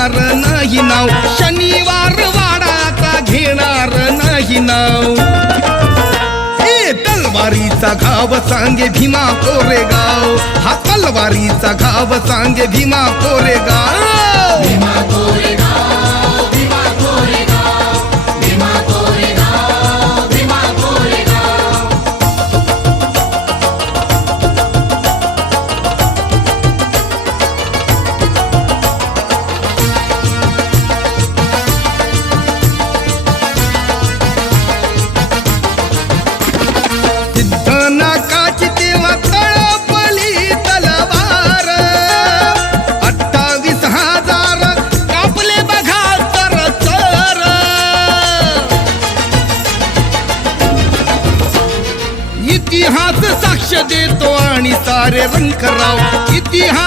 घेणार नाही नाव, शनिवार वाडाचा घेणार नाही नाव. तलवारीचा घाव सांगे भीमा कोरेगाव, हा तलवारीचा घाव सांगे भीमा कोरेगाव. भीमा कोरेगाव, भीमा कोरेगाव, भीमा कोरेगाव, भीमा कोरेगाव. सिद्धनाकाची तेव्हा तळपली तलवार, 28,000 कापले बघा तर चर. इतिहास साक्ष देतो आणि सारे रंगराव, इतिहास